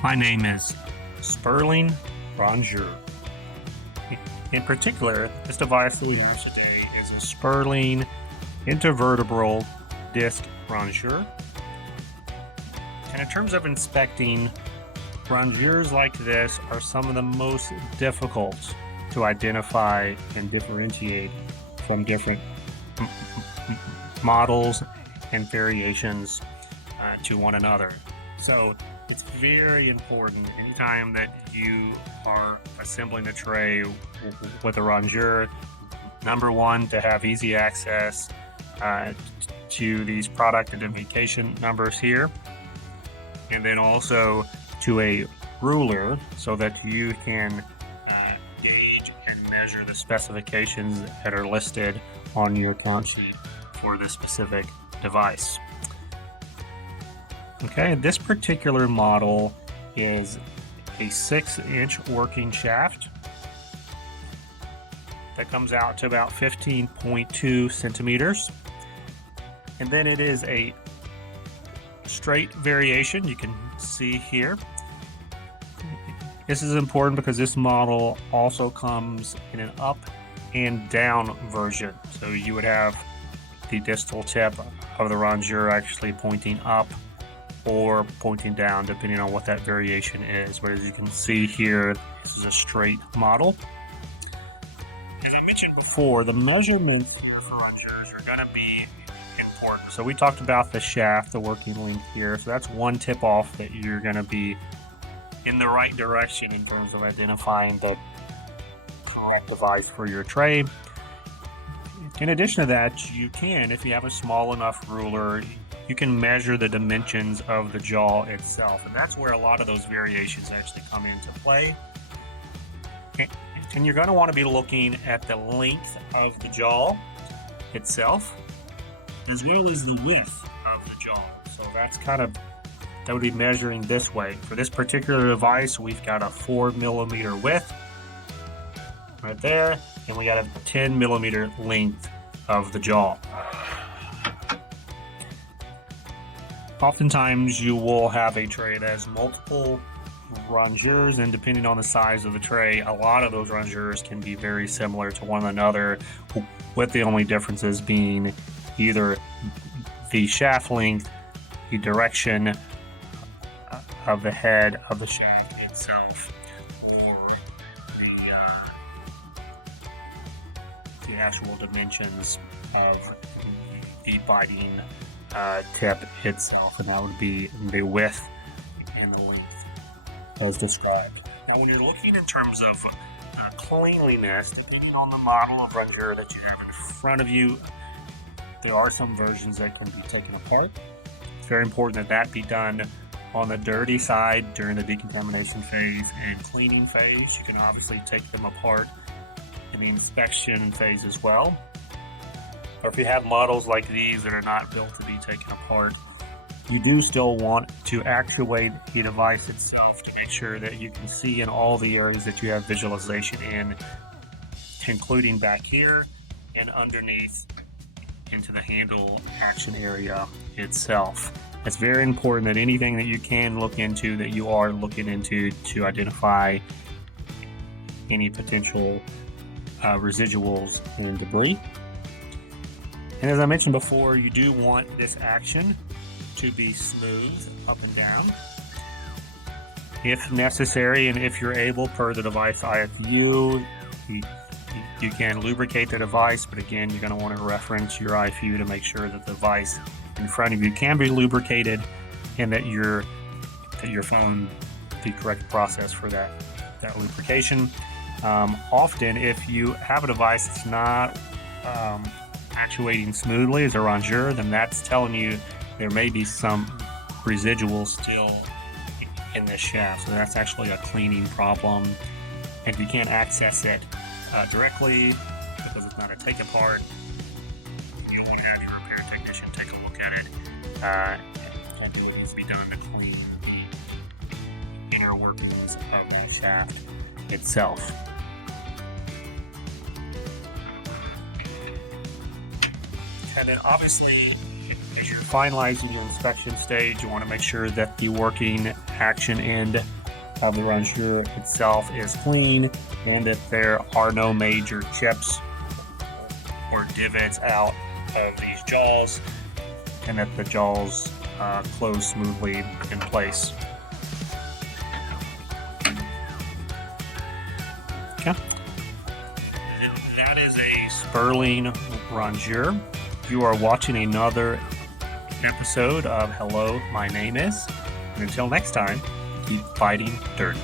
My name is Spurling Rongeur. In particular, this device that we have today is a Spurling intervertebral disc Rongeur. And in terms of inspecting, Rongeurs like this are some of the most difficult to identify and differentiate from different models and variations to one another. So it's very important anytime that you are assembling a tray with a Rongeur, number one, to have easy access to these product identification numbers here, and then also to a ruler so that you can gauge and measure the specifications that are listed on your count sheet for this specific device. Okay, this particular model is a 6-inch working shaft that comes out to about 15.2 centimeters. And then it is a straight variation, you can see here. This is important because this model also comes in an up and down version. So you would have the distal tip of the Rongeur actually pointing up or pointing down, depending on what that variation is. But as you can see here, this is a straight model. As I mentioned before, the measurements for Rongeurs are going to be important. So we talked about the shaft, the working length here. So that's one tip off that you're going to be in the right direction in terms of identifying the correct device for your tray. In addition to that, you can, if you have a small enough ruler, you can measure the dimensions of the jaw itself, and that's where a lot of those variations actually come into play. And you're going to want to be looking at the length of the jaw itself, as well as the width of the jaw. So that would be measuring this way. For this particular device, we've got a 4 millimeter width right there, and we got a 10 millimeter length of the jaw. Oftentimes you will have a tray that has multiple Rongeurs, and depending on the size of the tray, a lot of those Rongeurs can be very similar to one another, with the only differences being either the shaft length, the direction of the head of the shaft itself, or the actual dimensions of the biting tip itself, and that would be the width and the length as described. Now, when you're looking in terms of cleanliness, depending on the model of Rongeur that you have in front of you, there are some versions that can be taken apart. It's very important that be done on the dirty side during the decontamination phase and cleaning phase. You can obviously take them apart in the inspection phase as well. Or if you have models like these that are not built to be taken apart, you do still want to actuate the device itself to make sure that you can see in all the areas that you have visualization in, including back here and underneath into the handle action area itself. It's very important that anything that you can look into, that you are looking into to identify any potential residuals and debris. And as I mentioned before, you do want this action to be smooth up and down. If necessary, and if you're able, per the device IFU, you can lubricate the device, but again, you're going to want to reference your IFU to make sure that the device in front of you can be lubricated, and that you're following the correct process for that lubrication. Often, if you have a device that's not actuating smoothly as a Rongeur, then that's telling you there may be some residuals still in this shaft. So that's actually a cleaning problem. And if you can't access it directly because it's not a take apart, you want to have your repair technician take a look at it. And what needs to be done to clean the inner workings of that shaft itself. And then obviously, As you're finalizing the inspection stage, you want to make sure that the working action end of the Rongeur itself is clean and that there are no major chips or divots out of these jaws, and that the jaws close smoothly in place. Okay. That is a Spurling Rongeur. You are watching another episode of Hello, My Name Is. And until next time, keep fighting dirt.